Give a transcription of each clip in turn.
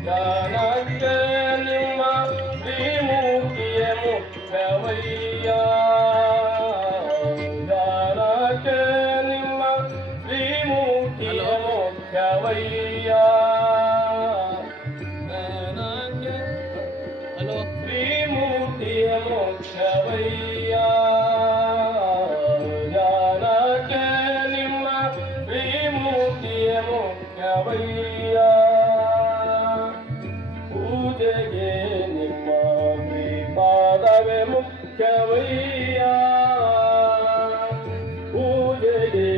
ಜ್ಞಾನಕ್ಕೆ ನಿಮ್ಮ ಶ್ರೀಮೂರ್ತಿಯ ಮುಖ್ಯವಯ್ಯ ಜ್ಞಾನಕ್ಕೆ ನಿಮ್ಮ ಶ್ರೀಮೂರ್ತಿಯ ಮುಖ್ಯವಯ್ಯ ಜ್ಞಾನಕ್ಕೆ ಹಲೋ ಶ್ರೀಮೂರ್ತಿಯ ಮೋಕ್ಷವಯ್ಯ ಜ್ಞಾನಕ್ಕೆ ನಿಮ್ಮ ಶ್ರೀಮೂರ್ತಿಯ ಮೋಕ್ಷವಯ್ಯ നിൽക്കവയ്യ പൂജയേ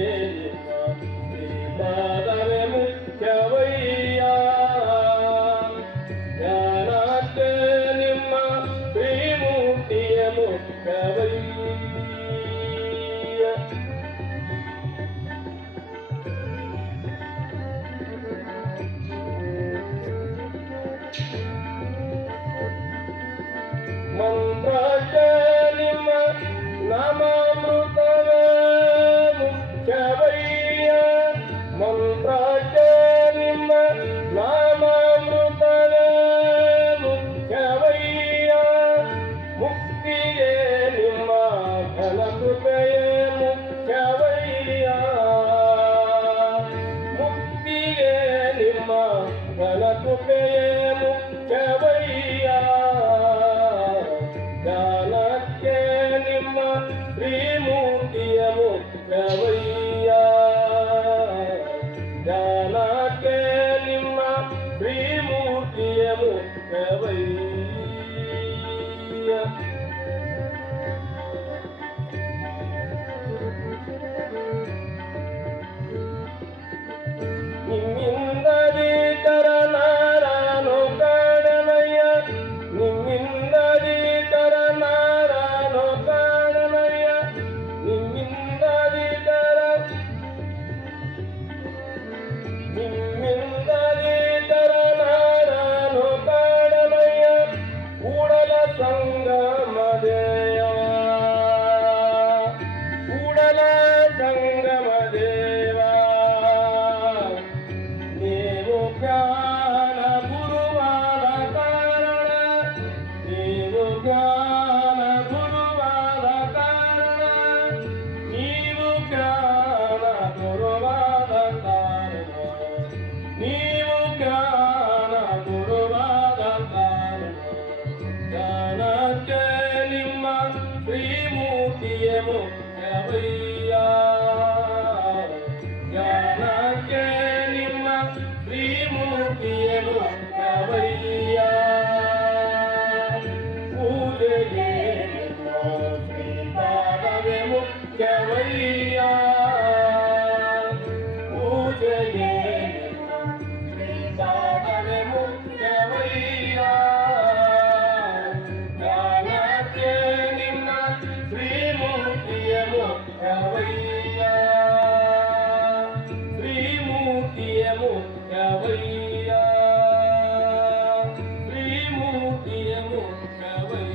നിൽക്കവയ്യ ഞാനാറ്റ നിമ്മ ശ്രീമൂർത്തിയ മുക്കവയ്യ. ಘನಕೃಪೆಯೇ ಮುಖ್ಯವಯ್ಯ ಮುಕ್ತಿಯೇ ನಿಮ್ಮ ಘನಕೃಪೆಯೇ ಮುಖ್ಯವಯ್ಯ ಜ್ಞಾನಕ್ಕೆ ನಿಮ್ಮ ಶ್ರೀಮೂರ್ತಿಯ ಮುಖ್ಯವಯ್ಯ ಜ್ಞಾನಕ್ಕೆ ನಿಮ್ಮ ಶ್ರೀಮೂರ್ತಿಯ ಮುಖ್ಯವಯ್ಯ ಕಿಯಮು ಕೆಲವಯ್ಯ ಜ್ಞಾನಕ್ಕೆ ನಿಮ್ಮ ಶ್ರೀಮೂರ್ತಿಯನು Come on.